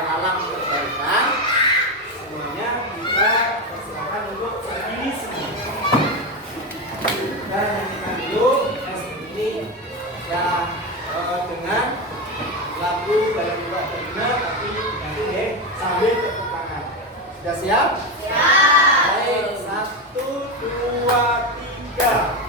daya alam terbarukan, semuanya kita persilakan untuk berdiri sendiri. Dan nyanyikan dulu ini ya dengan lagu bareng juga benar, tapi nanti deh sambil tepuk tangan. Sudah siap? Siap. Baik, 1, 2, 3.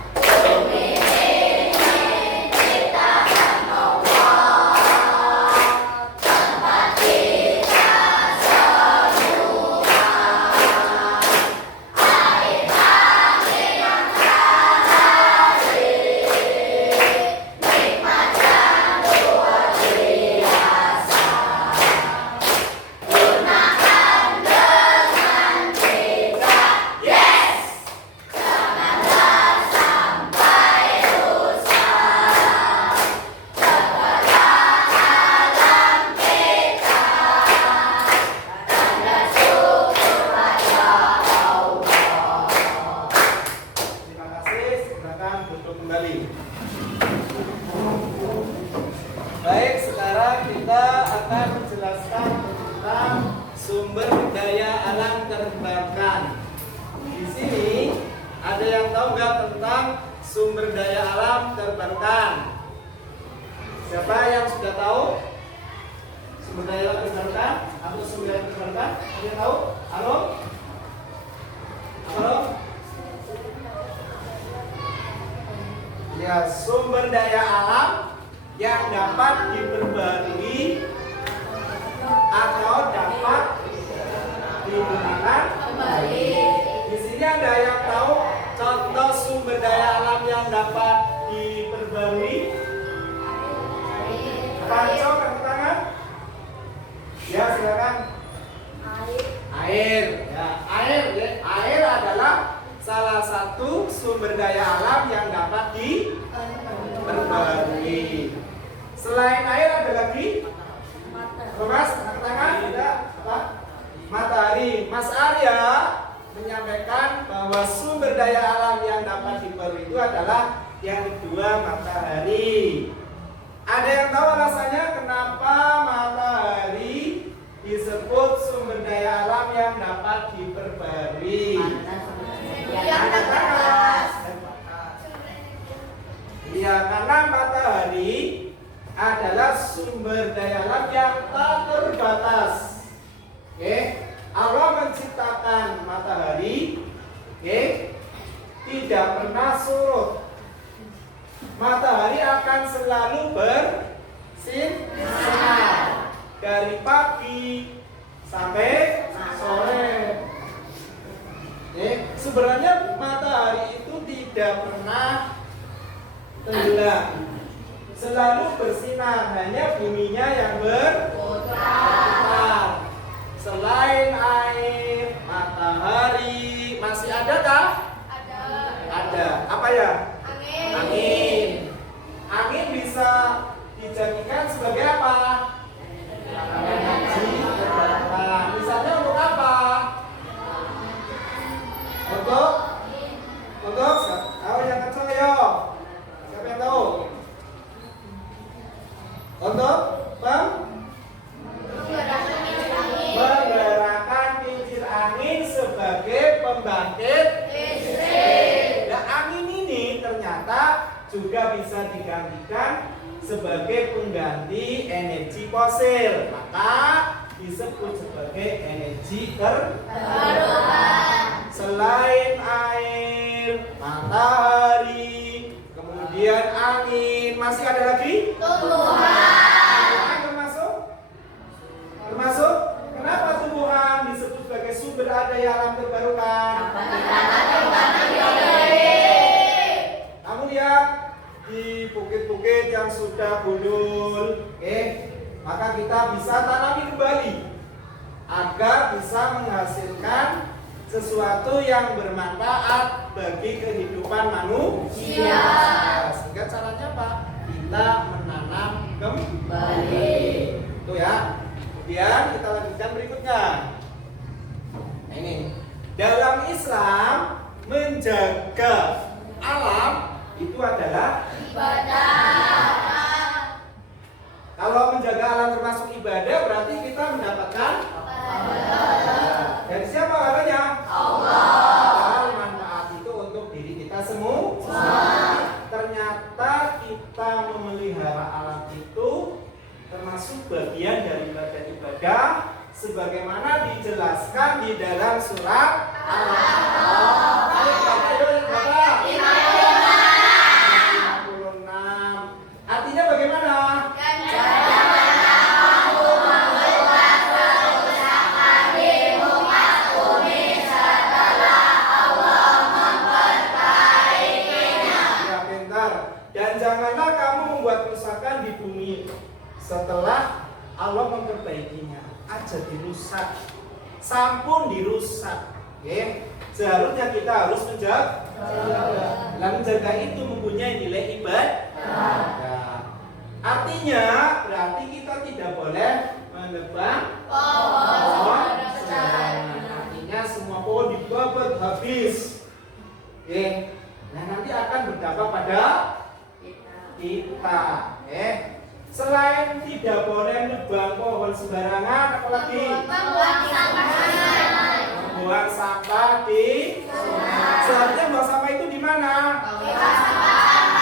Baik, sekarang kita akan menjelaskan tentang sumber daya alam terbarukan. Di sini ada yang tahu nggak tentang sumber daya alam terbarukan? Siapa yang sudah tahu sumber daya alam terbarukan atau sumber daya terbarukan? Ada yang tahu? Halo? Halo? Ya, sumber daya alam yang dapat diperbarui atau dapat digunakan kembali. Di sini ada yang tahu contoh sumber daya alam yang dapat diperbarui? Panco, angkat tangan. Ya, silakan. Air. Ya, air adalah salah satu sumber daya alam yang dapat diperbarui. Selain air ada lagi? Mas, angkat tangan. Tidak apa? Matahari. Mas Arya menyampaikan bahwa sumber daya alam yang dapat diperbarui itu adalah yang kedua, matahari. Ada yang tahu alasannya kenapa matahari disebut sumber daya alam yang dapat diperbarui? Ya, karena matahari adalah sumber daya alam yang tak terbatas. Oke, Allah menciptakan matahari, tidak pernah surut. Matahari akan selalu bersinar dari pagi sampai sore. Sebenarnya matahari itu tidak pernah tenggelam, selalu bersinar, hanya buminya yang berputar. Selain air, matahari masih ada kah? Ada. Apa ya? Angin. Angin bisa dijadikan sebagai apa? Energi terbarukan. Misalnya untuk apa? Untuk tahu yang kecil yo. Siapa yang tahu? Untuk menggerakkan kincir angin sebagai pembangkit listrik. Nah, angin ini ternyata juga bisa digantikan sebagai pengganti energi fosil, maka disebut sebagai energi terbarukan. Selain air, matahari, kemudian angin, masih ada lagi? Tumbuhan termasuk? Kenapa tumbuhan disebut sebagai sumber daya alam terbarukan? Namun ya, di bukit-bukit yang sudah gundul, maka kita bisa tanami kembali agar bisa menghasilkan sesuatu yang bermanfaat bagi kehidupan manusia. Sehingga caranya apa? Kita menanam kembali. Itu ya. Kemudian kita lanjutkan berikutnya. Nah, ini dalam Islam menjaga alam itu adalah ibadah. Kalau menjaga alam termasuk ibadah, berarti kita mendapatkan dari siapa katanya? Allah. Manfaat itu untuk diri kita semua. Ternyata kita memelihara alam itu termasuk bagian dari ibadah sebagaimana dijelaskan di dalam surat Al-Baqarah ayat 56. Artinya bagaimana? Dan janganlah kamu membuat kerusakan di bumi setelah Allah memperbaikinya. Aja dirusak, sampun dirusak. Seharusnya kita harus menjaga. Dalam menjaga itu mempunyai nilai ibadah. Artinya berarti kita tidak boleh menebang pohon sembarangan. Artinya semua pohon dibabat habis. Nah nanti akan berdampak pada kita. Selain tidak boleh menebang pohon sembarangan, apalagi membuang sampah di sungai. Seharusnya membuang sampah itu di mana?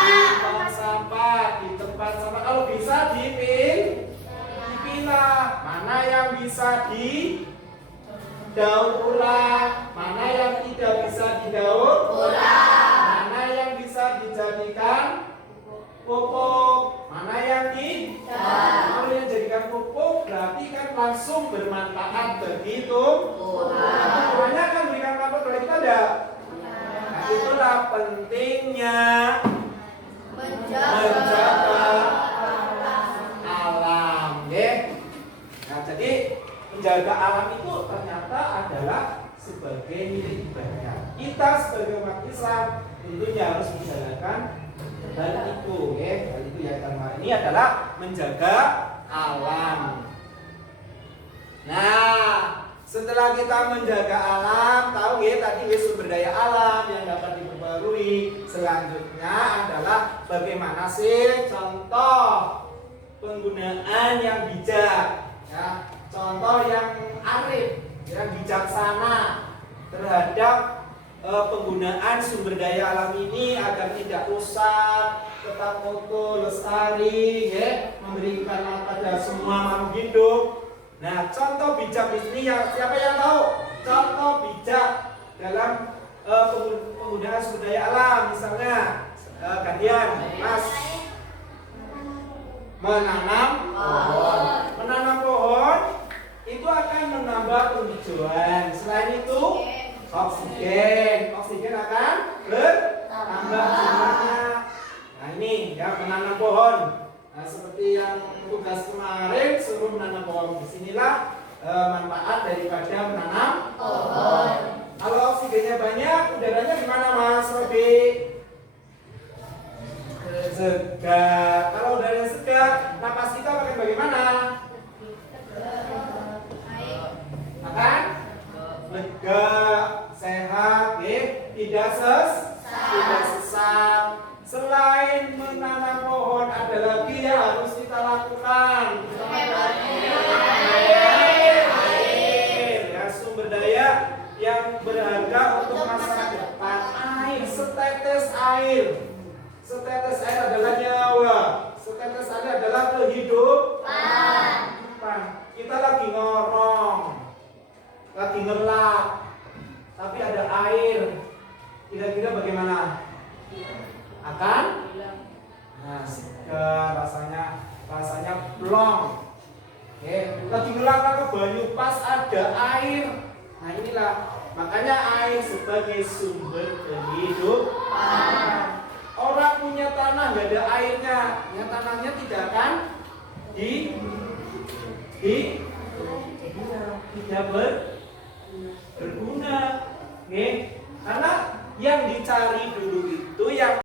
Di tempat sampah, di tempat sampah. Kalau bisa dipilah. Mana yang bisa didaur ulang, mana yang tidak bisa didaur ulang, mana yang bisa dijadikan pupuk, mana yang kalau yang jadikan pupuk berarti kan langsung bermanfaat begitu. Semuanya kan berikan manfaat kepada kita enggak? Nah, itulah pentingnya menjaga alam, ya. Nah, jadi menjaga alam itu ternyata adalah sebagai nilai ibadah. Kita sebagai umat Islam tentunya harus menjalankan hal itu, ya. Hal itu yang pertama ini adalah menjaga alam. Nah, setelah kita menjaga alam, tahu ya tadi sumber daya alam yang dapat diperbarui. Selanjutnya adalah bagaimana sih contoh penggunaan yang bijak, ya. Contoh yang arif, yang bijaksana terhadap penggunaan sumber daya alam ini agar tidak rusak, tetap utuh, lestari, ya, memberikan manfaat pada semua makhluk hidup. Nah, contoh bijak di sini siapa yang tahu? Contoh bijak dalam penggunaan sumber daya alam, misalnya gantian, Mas, menanam pohon. Menanam pohon itu akan menambah penghijauan. Selain itu oksigen akan bertambah jumlahnya. Nah ini ya menanam pohon. Nah seperti yang tugas kemarin suruh menanam pohon. Disinilah manfaat daripada menanam pohon. Kalau oksigennya banyak, udaranya gimana Mas Robi? Segar. Kalau udaranya segar, napas kita pakai bagaimana? Akan lega, sehat, tidak sesat. Selain menanam pohon, ada lagi yang harus kita lakukan. Air, ya, sumber daya yang berharga untuk masa depan. Air, setetes air. Setetes air adalah nyawa. Setetes air adalah kehidupan. Kita lagi ngorong, lagi ngelak, tapi ada air. Kira-kira bagaimana? Akan? Nah, segar, rasanya plong. Lagi ngelak ke banyu pas ada air. Nah inilah makanya air sebagai sumber kehidupan. Orang punya tanah nggak ada airnya, ya tanahnya tidak akan tidak